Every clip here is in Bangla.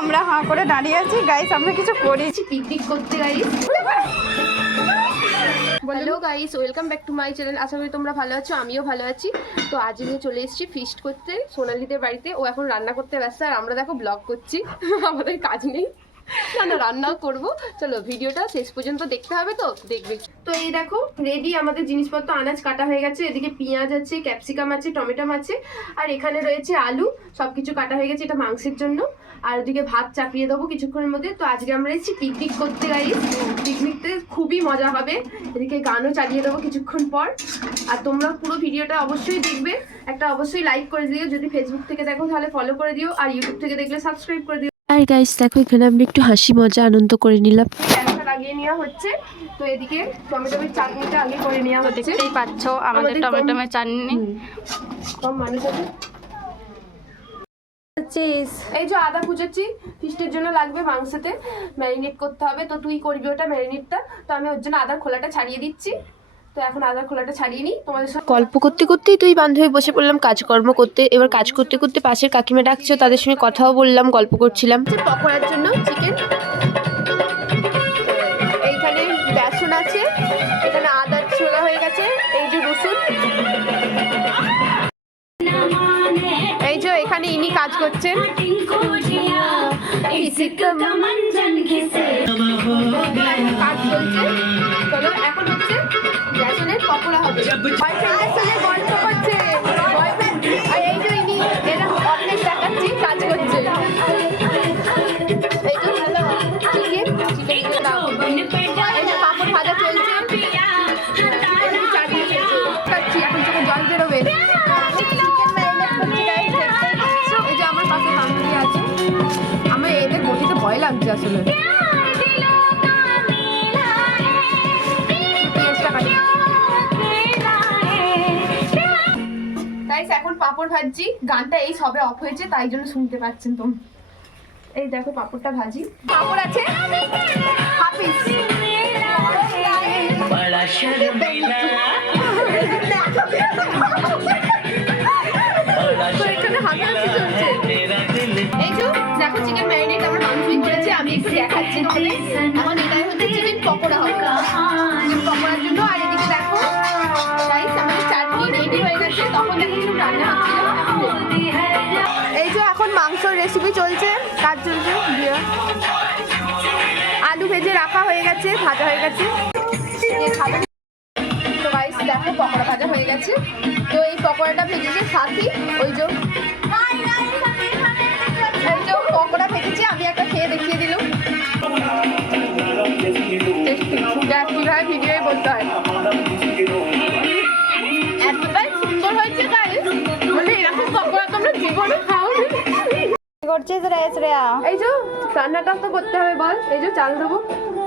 আমরা হাঁ করে দাঁড়িয়ে আছি গাইস, আমরা কিছু করেছি পিকনিক করতে guys. Hello guys, welcome back to my channel. আশা করি তোমরা ভালো আছো, আমিও ভালো আছি। তো আজকে চলে এসেছি ফিস্ট করতে সোনালিদের বাড়িতে। ও এখন রান্না করতে ব্যস্ত, আর আমরা দেখো ব্লগ করছি। আমাদের কাজ নেই, না রান্নাও করবো। চলো ভিডিওটা শেষ পর্যন্ত দেখতে হবে, তো দেখবে। তো এই দেখো রেডি আমাদের জিনিসপত্র, আনাজ কাটা হয়ে গেছে। এদিকে পেঁয়াজ আছে, ক্যাপসিকাম আছে, টমেটো আছে, আর এখানে রয়েছে আলু। সবকিছু কাটা হয়ে গেছে, এটা মাংসের জন্য। আর ওদিকে ভাত চাপিয়ে দেবো কিছুক্ষণের মধ্যে। তো আজকে আমরা এসেছি পিকনিক করতে গাইস। পিকনিকতে খুবই মজা হবে। এদিকে গানও চালিয়ে দেবো কিছুক্ষণ পর। আর তোমরা পুরো ভিডিওটা অবশ্যই দেখবে, একটা অবশ্যই লাইক করে দিও। যদি ফেসবুক থেকে দেখো তাহলে ফলো করে দিও, আর ইউটিউব থেকে দেখলে সাবস্ক্রাইব করে দিও। আর গাইস দেখো এখানে আমি একটু হাসি মজা আনন্দ করে নিলাম। ক্যামেরা লাগিয়ে নেওয়া হচ্ছে। তো এদিকে টমেটোমের চাটনিটা আগে করে নেওয়া হচ্ছে। দেখতেই পাচ্ছ আমাদের টমেটোমের চাটনি। কম মানুষ আছে। এই যে আদা কুচাচ্ছি, ফিস্টের জন্য লাগবে, মাংসতে ম্যারিনেট করতে হবে। তো তুই করবি ওটা ম্যারিনেটটা, তো আমি ওর জন্য আদার খোলাটা ছাড়িয়ে দিচ্ছি। তো এখন আদার খোলাটা ছাড়িয়ে নিই তোমাদের সাথে। গল্প করতে করতেই তুই বান্ধবী বসে পড়লাম কাজকর্ম করতে। এবার কাজ করতে করতে পাশের কাকিমা ডাকছে, তাদের সঙ্গে কথাও বললাম, গল্প করছিলাম। পকোড়ার জন্য চিকেন, এইখানে বেসন আছে, এখানে আদা ছোলা হয়ে গেছে, এই যে রসুন, এই যে এখানে ইনি কাজ করছেন। কাজ চলছে। চলো এখন হচ্ছে বেসনের পকোড়া হবে। বয়ফ্রেন্ডের সঙ্গে গল্প করছে বয়ফ্রেন্ড, আর এই যে ইনি এরা অনেক দেখাচ্ছি কাজ করছে। এই যে চিকেন দাও, এই যে পাঁপড় ভাজা চলছে, চাটনি খাচ্ছি, এখন চোখে জল বেরোবে। এই যে আমার পাশে বান্ধবী আছে, আমার এদের বটিতে ভয় লাগছে আসলে। এখন পাঁপড় ভাজছি, গানটা এই সবে অফ হয়েছে তাই জন্য শুনতে পাচ্ছেন তোমরা। এই দেখো পাঁপড়টা ভাজি, পাঁপড় আছে হাফিস। এই যে দেখো চিকেন ম্যারিনেট আমার মাংসই করেছে, আমি একটু দেখাচ্ছি তোমাদের। এখন এটাই হচ্ছে চিকেন পকোড়া হবে, চিকেন পকোড়ার জন্য। আর এদিকে দেখো গাইস আমাদের চাটনি রেডি হয়ে গেছে, তখন দেখো কিছু রান্না হচ্ছিল। এই যে এখন মাংসর রেসিপি চলছে, কাজ চলছে। আলু ভেজে রাখা হয়ে গেছে, ভাজা হয়ে গেছে। তো গাইস দেখো পকোড়া ভাজা হয়ে গেছে। তো এই পকোড়াটা ভেজেছে সাথী, ওই যে পকোড়া ভেজেছি, আমি একটা খেয়ে দেখিয়ে দিলাম। কিভাবে ভিডিও বলতে হয়, এতটাই সুন্দর হয়েছে গাইস, মানে এরকম পকোড়া তোমরা জীবনে খাও। করছিস রে শ্রেয়া? এই যে রান্নাটা তো করতে হবে বল, এই যে চাল দেবো,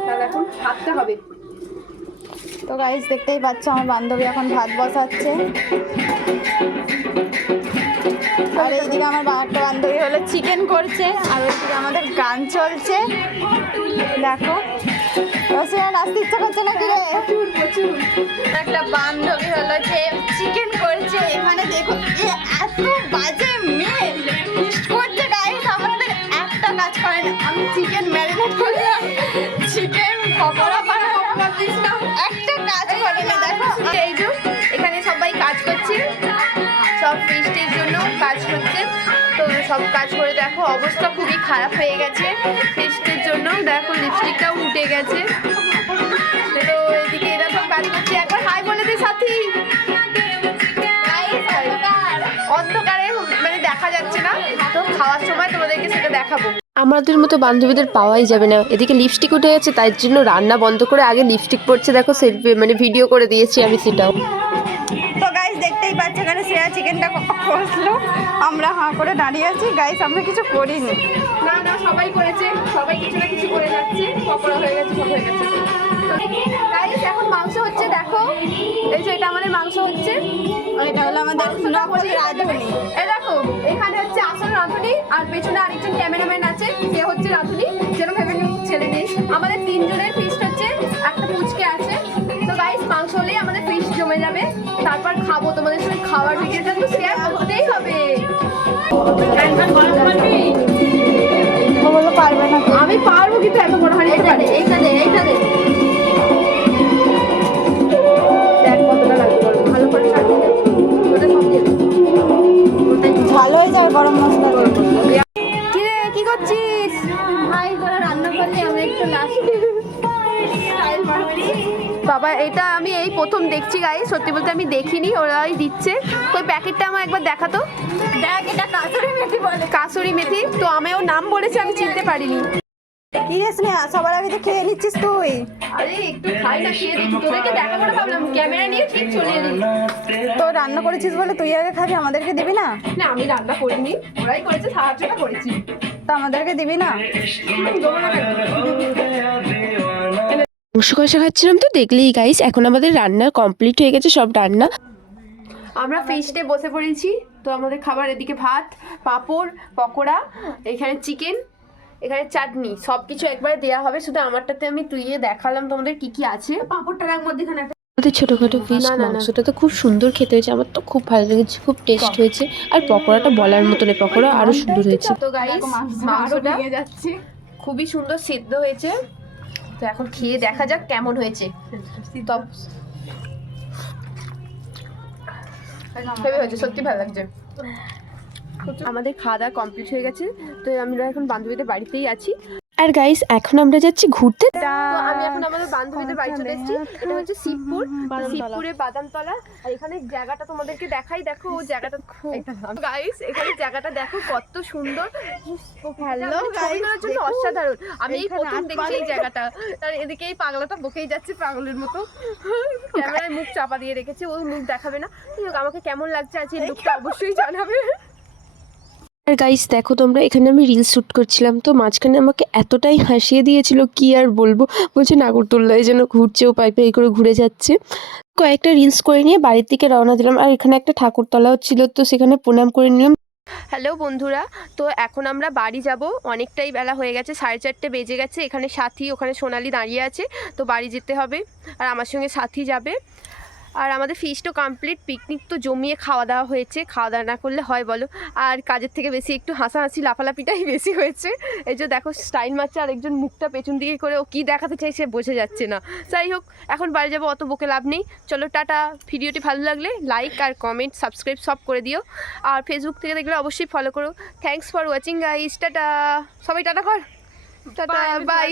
তাহলে এখন ভাততে হবে। তো গাইস দেখতেই পাচ্ছ আমার বান্ধবী এখন ভাত বসাচ্ছে, আর এইদিকে আমার একটা বান্ধবী হলো চিকেন করছে, আর ওইদিকে আমাদের গান চলছে। দেখো শ্রেয়া নাচতে ইচ্ছা করছে নাকি রে? একটা বান্ধবী হলো যে চিকেন করছে, এখানে দেখো এত বাজে মেয়ে ফিস্ট করছে গাইস। আমাদের একটা কাজ করে না, আমি চিকেন ম্যারিনেট করলাম, চিকেন পকোড়া বানাবো, একটা কাজ করে না। দেখো এই যে এখানে সবাই কাজ করছে, সব ফিস্টের জন্য কাজ করছে। তো সব কাজ করে দেখো অবস্থা খুবই খারাপ হয়ে গেছে ফিস্টের জন্য। দেখো লিপস্টিকটাও উঠে গেছে। তো এদিকে এরা সব কাজ করছে। একবার হাই বলে দিই সাথী। অন্ধকারে মানে দেখা যাচ্ছে না, তো খাওয়ার সময় তোমাদেরকে সেটা দেখাবো। আমাদের মতো বান্ধবীদের পাওয়াই যাবে না। এদিকে লিপস্টিক উঠে গেছে, তাই জন্য রান্না বন্ধ করে আগে লিপস্টিক পড়ছে। দেখো সেলফি মানে ভিডিও করে দিয়েছি আমি সেটাও। তো গাইস দেখতেই পাচ্ছ এখানে শ্রেয়া চিকেনটা কষলো, আমরা হাঁ করে দাঁড়িয়ে আছি গাইস, আমরা কিছু করিনি। না না সবাই করেছে, সবাই কিছু না কিছু করে যাচ্ছে। পকোড়া হয়ে গেছে, সব হয়ে গেছে। গাইস এখন মাংস হচ্ছে, দেখো এই যে এটা আমাদের মাংস হচ্ছে, এটা হলো আমাদের রাঁধুনি। এই দেখো এখানে হচ্ছে আসল রাঁধুনি, আর পেছনে আরেকজন ক্যামেরাম্যান আছে, সে হচ্ছে রাঁধুনি। যেন ভেবে ছেলে নেই, আমাদের তিনজনের ফিস্ট হচ্ছে, একটা পুচকে আছে। তো গাইস মাংস হলেই আমাদের ফিস্ট জমে যাবে, তারপর খাবো। তোমাদের সঙ্গে খাওয়ার ভিডিওটা তো শেয়ার করতেই হবে। বাবা এটা আমি এই প্রথম দেখছি গাইস, সত্যি বলতে আমি দেখিনি, ওরাই দিচ্ছে। ওই প্যাকেটটা আমার একবার দেখাতো। দেখ এটা কাসুরি মেথি বলে। কাসুরি মেথি, তো আমিও নাম বলেছে আমি চিনতে পারিনি। কি রে স্নেহা, সবার আগে তো খেয়ে নিচ্ছিস তুই। আরে একটু খাই না, খেয়ে দেখি, তোদেরকে দেখা করে ভাবলাম ক্যামেরা নিয়ে ঠিক চলে এলি। তো রান্না করেছিস বলে তুই আগে খাবি, আমাদেরকে দিবি না? না আমি রান্না করিনি, ওরাই করেছে, সাহায্যটা করেছি। তো আমাদেরকে দিবি না? মাংস কষা খাচ্ছিলাম তো দেখলেই গাইস, এখন আমাদের রান্না কমপ্লিট হয়ে গেছে, সব রান্না। আমরা ফিস্টে বসে পড়েছি। তো আমাদের খাবার এদিকে ভাত, পাঁপড়, পকোড়া, এখানে চিকেন, এখানে চাটনি, সব কিছু একবারে দেওয়া হবে। শুধু আমারটাতে আমি তুইয়ে দেখালাম তোমাদের কি কি আছে। পাঁপড়টার এক মধ্যেখানে একটা আমাদের ছোটোখাটো ফিশ, মাংসটা তো খুব সুন্দর খেতে হয়েছে, আমার তো খুব ভালো লেগেছে, খুব টেস্ট হয়েছে। আর পকোড়াটা বলার মতন, পকোড়া আরও সুন্দর হয়েছে। তো গাইস মাংসটা খুবই সুন্দর সিদ্ধ হয়েছে। তো এখন খেয়ে দেখা যাক কেমন হয়েছে। সত্যি ভালো লাগছে। আমাদের খাওয়া দাওয়া কমপ্লিট হয়ে গেছে। তো আমরা এখন বান্ধবীদের বাড়িতেই আছি। আর গাইস এখন আমরা যাচ্ছি ঘুরতে। তো আমি এখন আমাদের বান্ধবীদের বাড়ি চলে এসেছি। এটা হচ্ছে শিবপুর, শিবপুরের বাদামতলা। আর এখানে জায়গাটা তোমাদেরকে দেখাই, দেখো ও জায়গাটা গাইস, এখানে জায়গাটা দেখো কত সুন্দর। হ্যালো গাইস, জন্য অসাধারণ। আমি এই প্রথম দেখছি এই জায়গাটা। আর এদিকে এই পাগলাটা বকেই যাচ্ছে পাগলের মতো, ক্যামেরায় মুখ চাপা দিয়ে রেখেছে, ও মুখ দেখাবে না। আমাকে কেমন লাগছে আজকে লুকটা অবশ্যই জানাবে। আর গাইস দেখো তোমরা, এখানে আমি রিলস শ্যুট করছিলাম, তো মাঝখানে আমাকে এতটাই হাসিয়ে দিয়েছিল কি আর বলবো। বলছে নাগরদোল্লায় যেন ঘুরছে, ও পাই পাই করে ঘুরে যাচ্ছে। কয়েকটা রিলস করে নিয়ে বাড়ির দিকে রওনা দিলাম। আর এখানে একটা ঠাকুরতলাও ছিল, তো সেখানে প্রণাম করে নিলাম। হ্যালো বন্ধুরা, তো এখন আমরা বাড়ি যাব। অনেকটাই বেলা হয়ে গেছে, 4:30 বেজে গেছে। এখানে সাথী, ওখানে সোনালি দাঁড়িয়ে আছে, তো বাড়ি যেতে হবে। আর আমার সঙ্গে সাথী যাবে। আর আমাদের ফিস্টও কমপ্লিট, পিকনিক তো জমিয়ে খাওয়া দাওয়া হয়েছে। খাওয়া দাওয়া না করলে হয় বলো? আর কাজের থেকে বেশি একটু হাসাহাসি লাফালাফিটাই বেশি হয়েছে। এই যে দেখো স্টাইল মারছে, আর একজন মুখটা পেছন দিকে করে ও কী দেখাতে চাইছে বোঝা যাচ্ছে না। যাই হোক, এখন বাড়ি যাবো, অত বকে লাভ নেই। চলো টাটা। ভিডিওটি ভালো লাগলে লাইক আর কমেন্ট সাবস্ক্রাইব সব করে দিও। আর ফেসবুক থেকে দেখলে অবশ্যই ফলো করো। Thanks for watching guys. Tata. সবাই টাটা কর। Tata bye.